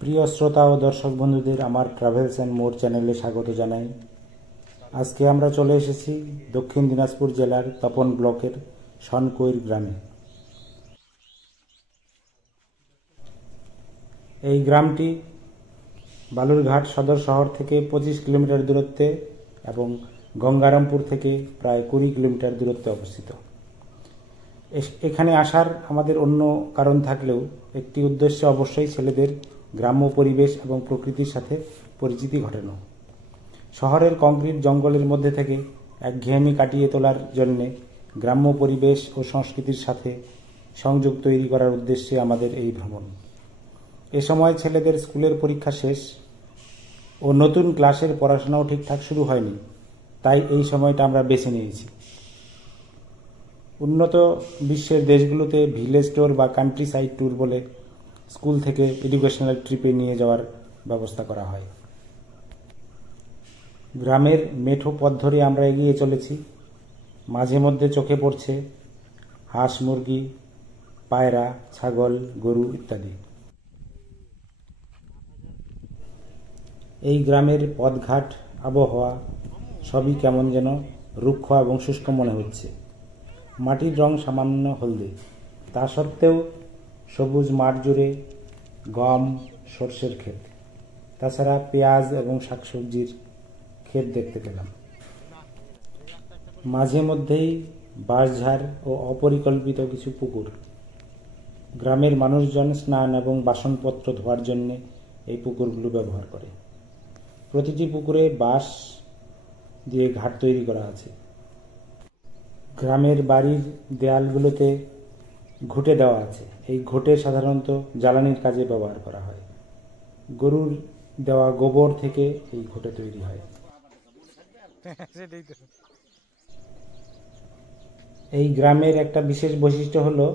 প্রিয় শ্রোতা ও দর্শক বন্ধুদের আমার ট্রাভেলস অ্যান্ড মোর চ্যানেলে স্বাগত জানাই। আজকে আমরা চলে এসেছি দক্ষিণ দিনাজপুর জেলার তপন ব্লকের সনকৈর গ্রামে। এই গ্রামটি বালুরঘাট সদর শহর থেকে 25 কিলোমিটার দূরত্বে এবং গঙ্গারামপুর থেকে প্রায় 20 কিলোমিটার দূরত্বে অবস্থিত। এখানে আসার আমাদের অন্য কারণ থাকলেও একটি উদ্দেশ্য অবশ্যই ছেলেদের গ্রাম্য পরিবেশ এবং প্রকৃতির সাথে পরিচিতি ঘটানো। শহরের কংক্রিট জঙ্গলের মধ্যে থেকে একঘেয়েমি কাটিয়ে তোলার জন্যে গ্রাম্য পরিবেশ ও সংস্কৃতির সাথে সংযোগ তৈরি করার উদ্দেশ্যে আমাদের এই ভ্রমণ। এ সময় ছেলেদের স্কুলের পরীক্ষা শেষ ও নতুন ক্লাসের পড়াশোনাও ঠিকঠাক শুরু হয়নি, তাই এই সময়টা আমরা বেছে নিয়েছি। উন্নত বিশ্বের দেশগুলোতে ভিলেজ ট্যুর বা কান্ট্রি সাইড ট্যুর বলে স্কুল থেকে এডুকেশনাল ট্রিপে নিয়ে যাওয়ার ব্যবস্থা করা হয়। গ্রামের মেঠো পথ ধরে আমরা এগিয়ে চলেছি। মাঝে মধ্যে চোখে পড়ছে হাঁস, মুরগি, পায়রা, ছাগল, গরু ইত্যাদি। এই গ্রামের পথঘাট, আবহাওয়া সবই কেমন যেন রুক্ষ এবং শুষ্ক মনে হচ্ছে। মাটির রং সামান্য হলদে, তা সত্ত্বেও সবুজ মাঠ জুড়ে গম, সর্ষের ক্ষেত, তাছাড়া পেঁয়াজ এবং শাকসবজির ক্ষেত দেখতে পেলাম। মাঝে মধ্যেই বাঁশঝাড় ও অপরিকল্পিত কিছু পুকুর। গ্রামের মানুষজন স্নান এবং বাসনপত্র ধোয়ার জন্য এই পুকুরগুলো ব্যবহার করে। প্রতিটি পুকুরে বাঁশ দিয়ে ঘাট তৈরি করা আছে। গ্রামের বাড়ির দেয়ালগুলোতে ঘুঁটে দেওয়া আছে। এই ঘুঁটে সাধারণত জ্বালানির কাজে ব্যবহার করা হয়। গরুর দেওয়া গোবর থেকে এই ঘুঁটে তৈরি হয়। এই গ্রামের একটা বিশেষ বৈশিষ্ট্য হলো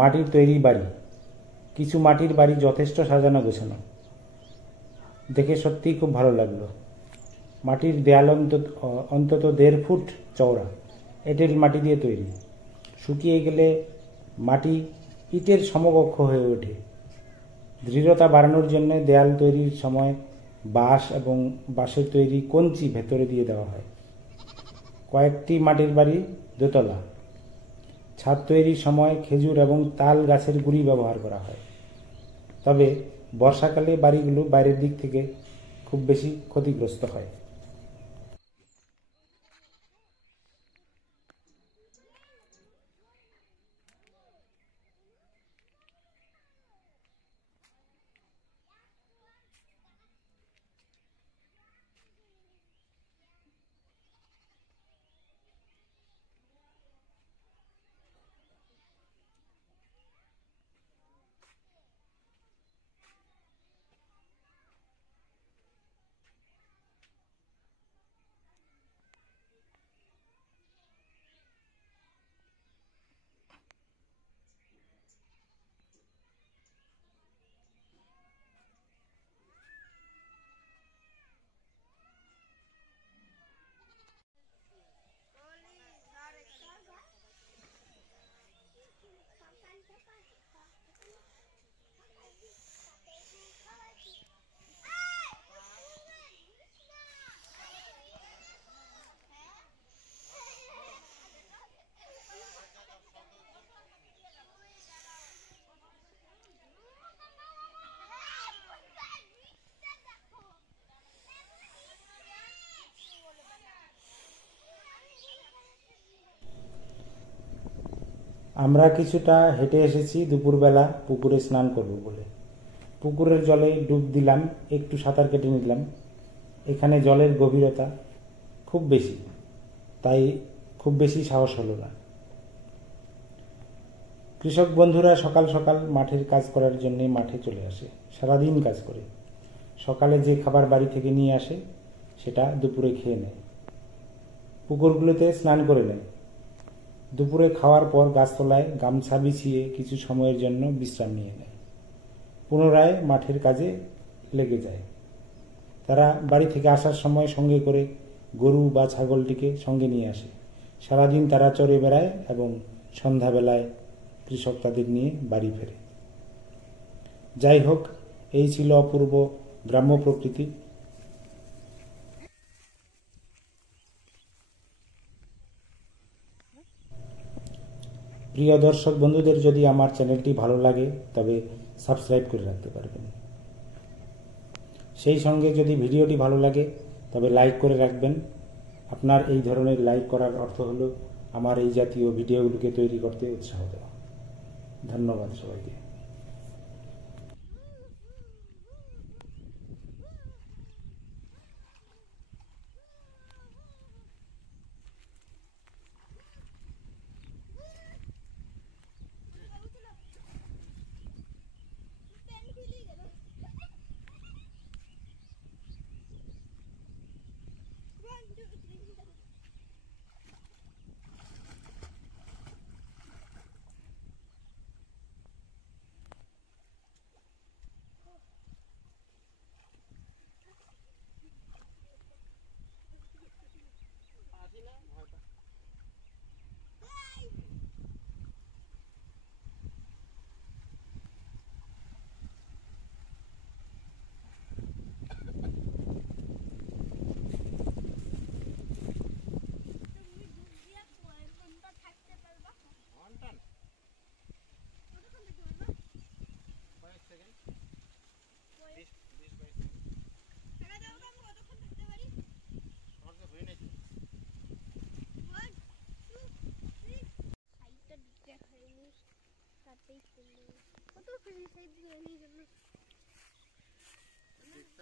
মাটির তৈরি বাড়ি। কিছু মাটির বাড়ি যথেষ্ট সাজানো গোছানো, দেখে সত্যিই খুব ভালো লাগলো। মাটির দেয়াল অন্তত 1.5 ফুট চওড়া, এঁটেল মাটি দিয়ে তৈরি। শুকিয়ে গেলে মাটি ইটের সমকক্ষ হয়ে ওঠে। দৃঢ়তা বাড়ানোর জন্য দেয়াল তৈরির সময় বাঁশ এবং বাঁশের তৈরি কঞ্চি ভেতরে দিয়ে দেওয়া হয়। কয়েকটি মাটির বাড়ি দোতলা। ছাদ তৈরির সময় খেজুর এবং তাল গাছের গুঁড়ি ব্যবহার করা হয়। তবে বর্ষাকালে বাড়িগুলো বাইরের দিক থেকে খুব বেশি ক্ষতিগ্রস্ত হয়। আমরা কিছুটা হেঁটে এসেছি দুপুরবেলা পুকুরে স্নান করব বলে। পুকুরের জলে ডুব দিলাম, একটু সাঁতার কেটে নিলাম। এখানে জলের গভীরতা খুব বেশি, তাই খুব বেশি সাহস হলো না। কৃষক বন্ধুরা সকাল সকাল মাঠের কাজ করার জন্য মাঠে চলে আসে। সারাদিন কাজ করে সকালে যে খাবার বাড়ি থেকে নিয়ে আসে সেটা দুপুরে খেয়ে নেয়। পুকুরগুলোতে স্নান করে নেয়। দুপুরে খাওয়ার পর গাছতলায় গামছা বিছিয়ে কিছু সময়ের জন্য বিশ্রাম নিয়ে নেয়। পুনরায় মাঠের কাজে লেগে যায়। তারা বাড়ি থেকে আসার সময় সঙ্গে করে গরু বা ছাগলটিকে সঙ্গে নিয়ে আসে। সারাদিন তারা চড়ে বেড়ায় এবং সন্ধ্যাবেলায় কৃষক তাদের নিয়ে বাড়ি ফেরে। যাই হোক, এই ছিল অপূর্ব গ্রাম্য প্রকৃতি। প্রিয় দর্শক বন্ধুদের যদি আমার চ্যানেলটি ভালো লাগে তবে সাবস্ক্রাইব করে রাখতে পারবেন। সেই সঙ্গে যদি ভিডিওটি ভালো লাগে তবে লাইক করে রাখবেন। আপনার এই ধরনের লাইক করার অর্থ হলো আমার এই জাতীয় ভিডিওগুলোকে তৈরি করতে উৎসাহ দেওয়া। ধন্যবাদ সবাইকে।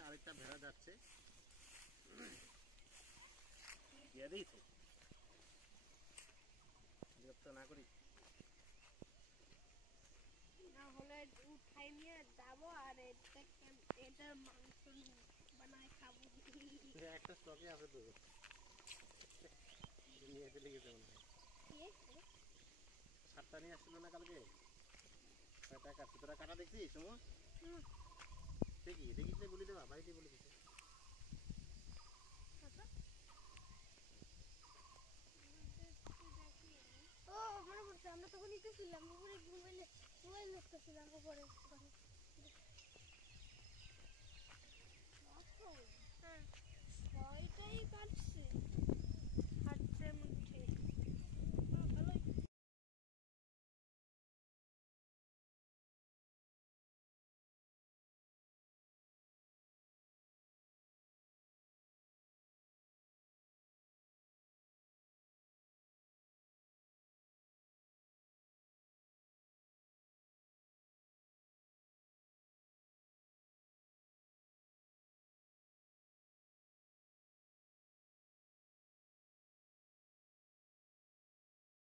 আরেকটা ভেড়া যাচ্ছে, দিয়ে দিই তো বিরক্ত না করি, না হলে উঠাই নিয়ে যাবো আর এটার মাংস বানায় খাবো। একটা স্টকে আছে তো, নিয়ে চলে গেছে মনে হয়। সাতটা নিয়ে আসছিল না কালকে, কয়টা কাটছে তোরা কাটা দেখছিস? সময় দেখি দেখিস বলি দেবা, বাড়িতে বলে দিচ্ছে। ও মনে পড়ছে, আমরা তখন নিতেছিলাম উপরে মোবাইল দেখতেছিলাম উপরে। হ্যাঁ, ছয়টাই কাটছে।